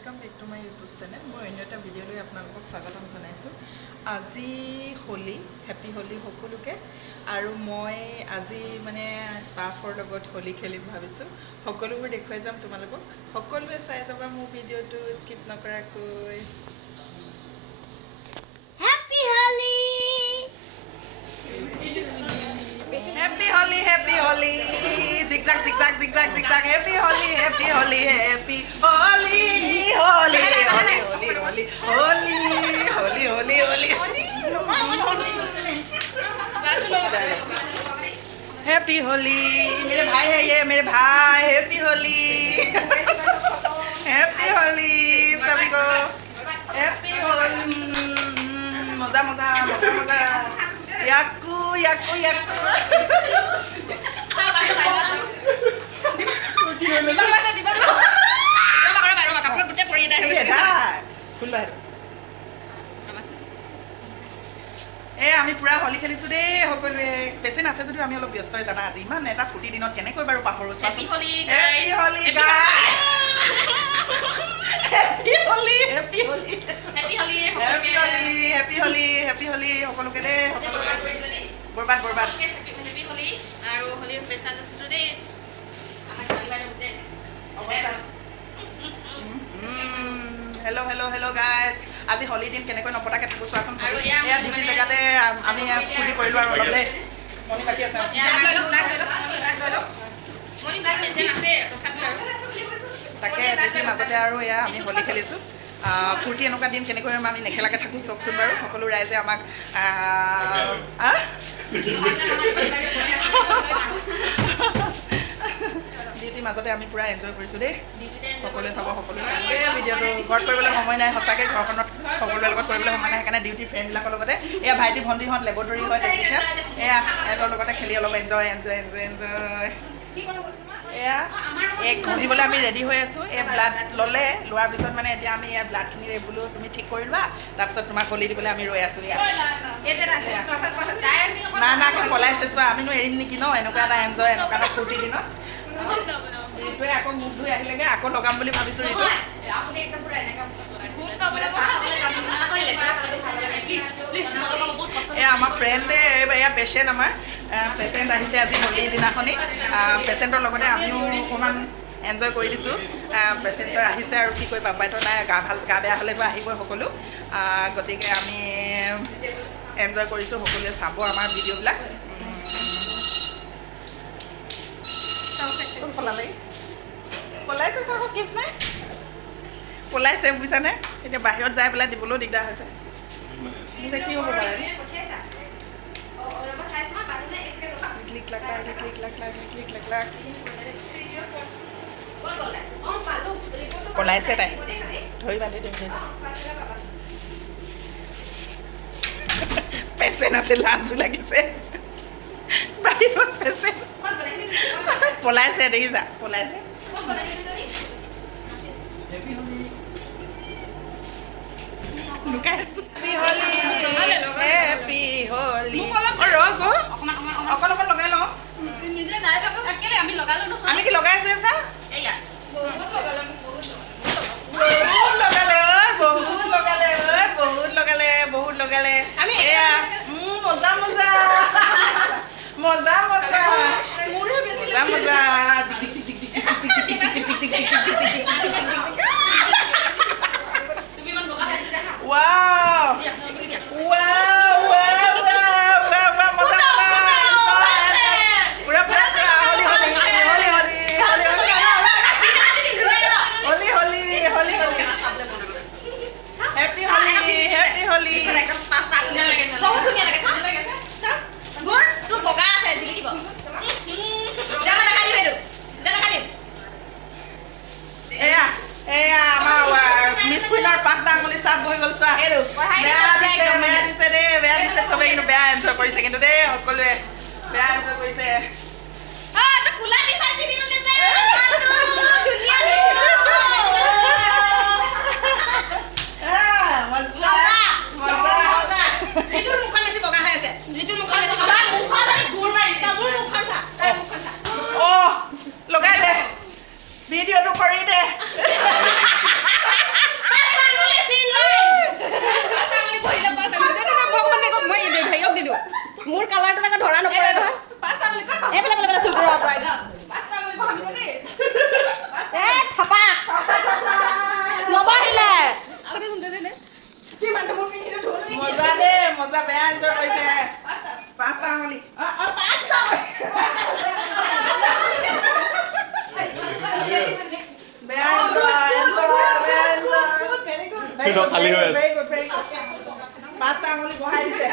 Welcome back to my YouTube channel मैं अन्य एटा video লৈ আপোনালোকক স্বাগতম জনাইছোঁ। আজি হোলি हैप्पी হোলি সকলোকে আৰু মই আজি মানে ষ্টাফৰ লগত হোলি খেলিম ভাবিছোঁ। সকলোবোৰ দেখুৱাই যাম তোমালোকক। সকলোৱে চাই যাবা মোৰ ভিডিঅ'টো স্কিপ নকৰাকৈ। Happy Holi happy Holi happy Holi zigzag zigzag zigzag zigzag happy Holi happy Holi happy Holi Holi Holi Holi Holi Holi Holi Holi Holi happy Holi. मेरे भाई है ये मेरे भाई। हैप्पी होली हैप्पी होली सभी को हैप्पी होली। मजा मजा मजा मजा याकू याकू याकू আমি পুরা হোলি খেলিছো দে সকলোৱে। পেচেণ্ট আছে যদিও আমি অলপ ব্যস্ত হৈ জানা আজি ইমান এটা ফুটি দিনত কেনেকৈ বাৰু পাহৰো। Happy Holi happy Holi happy Holi happy Holi happy Holi happy Holi happy Holi happy Holi সকলোকে দে বৰবাদ বৰবাদ हैप्पी होली আৰু होली পেছা আছে দে আমাৰ খালিবাই হতে হেল্ল' হেল্ল' হেল্ল' গাইজ। আজি হোলি দিন কেনেকৈ নপতাকে থাকো চোৱাচোন। আৰু এয়া ডিউটি জেগাতে আমি ফূৰ্তি কৰিলো আৰু অলপ দেই। মণি বাকী আছে পেচেণ্ট আছে তথাপিও আৰু তাকে ডিউটিৰ মাজতে আৰু এয়া আমি হোলি খেলিছোঁ। ফূৰ্তি এনেকুৱা দিন কেনেকৈ আমি নেখেলাকৈ থাকোঁ চাওকচোন বাৰু। সকলো ৰাইজে আমাক ডিউটিৰ মাজতে আমি পূৰা এনজয় কৰিছোঁ দেই। সকলোৱে চাব সকলোৱে চাব দেই ভিডিঅ'টো। ঘৰত কৰিবলৈ সময় নাই সঁচাকৈ। ঘৰখনত সকলোৰে লগত কৰিবলৈ সময় নাই। সেইকাৰণে ডিউটিৰ ফ্ৰেণ্ডবিলাকৰ লগতে এয়া ভাইটি ভণ্টিহঁত লেবৰেটৰী হয় টেকনিচিয়ান এয়া সিহঁতৰ লগতে খেলি অলপ এনজয় এনজয় এনজয় এনজয়। এয়া এক ঘঁহিবলৈ আমি ৰেডি হৈ আছোঁ। এই ব্লাড ল'লে লোৱাৰ পিছত মানে এতিয়া আমি এই ব্লাডখিনি বোলো তুমি ঠিক কৰি লোৱা তাৰপিছত তোমাক হোলি দিবলৈ আমি ৰৈ আছোঁ। না না পলাইছে চোৱা আমিনো এৰিম নেকি ন। এনেকুৱা এটা এনজয় এনেকুৱা এটা ফূৰ্তি দিনত ঋতুৱে আকৌ মুখ ধুই আহিলেগৈ আকৌ লগাম বুলি ভাবিছোঁ। ঋতু এয়া আমাৰ ফ্ৰেণ্ডে এয়া পেচেণ্ট আমাৰ পেচেণ্ট আহিছে আজি হোলিৰ দিনাখনি। পেচেণ্টৰ লগতে আমিও অকণমান এনজয় কৰি দিছোঁ। পেচেণ্টৰ আহিছে আৰু কি কৰিবা উপায়তো নাই। গা বেয়া হ'লেতো আহিবই সকলো। গতিকে আমি এনজয় কৰিছোঁ। সকলোৱে চাব আমাৰ ভিডিঅ'বিলাক। পলাইছে চাব কেছ নাই পলাইছে বুজিছানে। এতিয়া বাহিৰত যাই পেলাই দিবলৈও দিগদাৰ হৈছে। কি হ'ব পাৰে পলাইছে তাই ধৰি বান্ধি দিম। পেচেণ্ট আছে লাজো লাগিছে বাহিৰত পেচেণ্ট পলাইছে দেখিছা পলাইছে। লুকাই আছো। হেপী হোলি অকণ অকণ লগাই লওঁ। আমি কি লগাই আছো চা বহুত লগালে বহুত লগালে বহুত লগালে বহুত লগালে। এয়া মজা মজা মজা মজা মজা মজা। কৰিছে কিন্তু দেই সকলোৱে বেয়া এনজয় কৰিছে। লগাই দে ভিডিঅ'টো কৰি দে খালী হৈ আছে Very good, very good. পাঁচটা আঙুলি বহাই দিছে